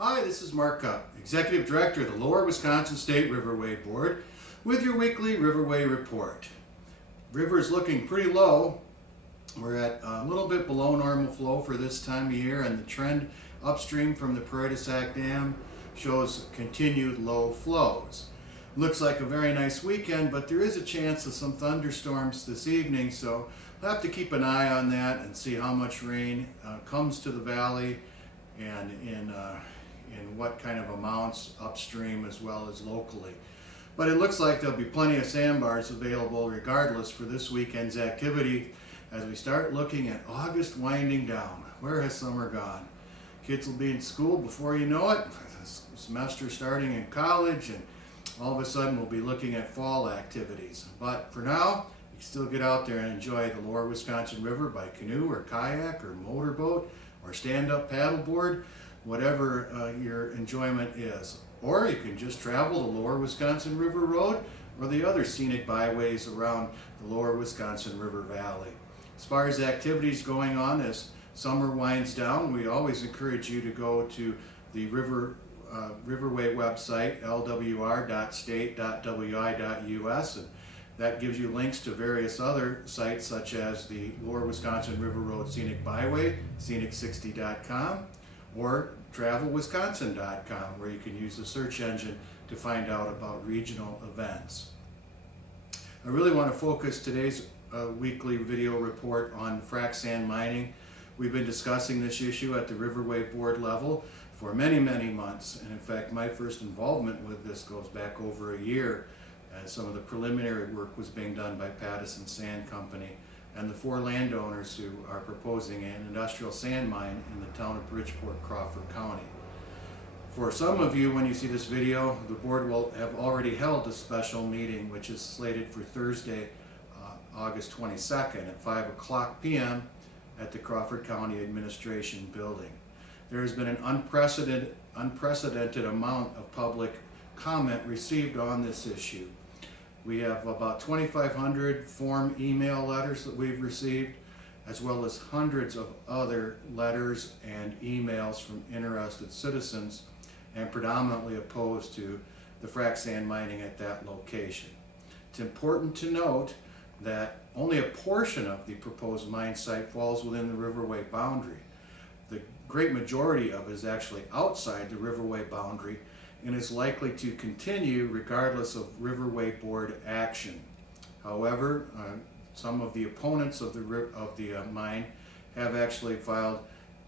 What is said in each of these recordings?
Hi, this is Mark Cupp, Executive Director of the Lower Wisconsin State Riverway Board, with your weekly Riverway report. River is looking pretty low. We're at a little bit below normal flow for this time of year, and the trend upstream from the Prairie du Sac Dam shows continued low flows. Looks like a very nice weekend, but there is a chance of some thunderstorms this evening, so we'll have to keep an eye on that and see how much rain comes to the valley and in what kind of amounts upstream as well as locally. But it looks like there'll be plenty of sandbars available regardless for this weekend's activity as we start looking at August winding down. Where has summer gone? Kids will be in school before you know it, semester starting in college, and all of a sudden we'll be looking at fall activities. But for now, you can still get out there and enjoy the Lower Wisconsin River by canoe or kayak or motorboat or stand-up paddleboard, whatever your enjoyment is. Or you can just travel the Lower Wisconsin River Road or the other scenic byways around the Lower Wisconsin River Valley. As far as activities going on as summer winds down, we always encourage you to go to the Riverway website, lwr.state.wi.us, and that gives you links to various other sites such as the Lower Wisconsin River Road Scenic Byway, scenic60.com, or travelwisconsin.com, where you can use the search engine to find out about regional events. I really want to focus today's weekly video report on frac sand mining. We've been discussing this issue at the Riverway board level for many months, and in fact my first involvement with this goes back over a year as some of the preliminary work was being done by Pattison Sand Company and the 4 landowners who are proposing an industrial sand mine in the town of Bridgeport, Crawford County. For some of you, when you see this video, the board will have already held a special meeting which is slated for Thursday, August 22nd at 5:00 p.m. at the Crawford County Administration Building. There has been an unprecedented amount of public comment received on this issue. We have about 2,500 form email letters that we've received, as well as hundreds of other letters and emails from interested citizens, and predominantly opposed to the frac sand mining at that location. It's important to note that only a portion of the proposed mine site falls within the Riverway boundary. The great majority of it is actually outside the Riverway boundary and is likely to continue regardless of Riverway board action. However, some of the opponents of the mine have actually filed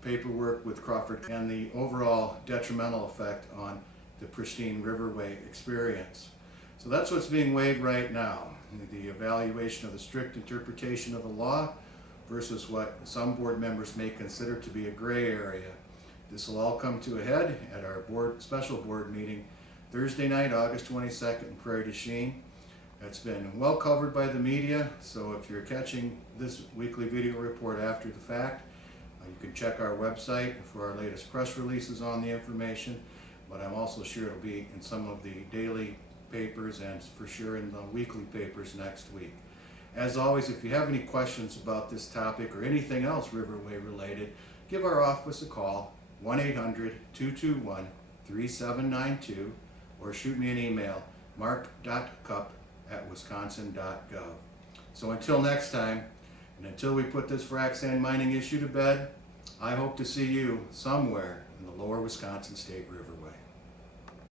paperwork with Crawford and the overall detrimental effect on the pristine Riverway experience. So that's what's being weighed right now, the evaluation of the strict interpretation of the law versus what some board members may consider to be a gray area. This will all come to a head at our special board meeting Thursday night, August 22nd in Prairie du Chien. It's been well covered by the media, so if you're catching this weekly video report after the fact, you can check our website for our latest press releases on the information, but I'm also sure it'll be in some of the daily papers and for sure in the weekly papers next week. As always, if you have any questions about this topic or anything else Riverway related, give our office a call, 1-800-221-3792, or shoot me an email, mark.cupp@wisconsin.gov. So until next time, and until we put this frac sand mining issue to bed, I hope to see you somewhere in the Lower Wisconsin State Riverway.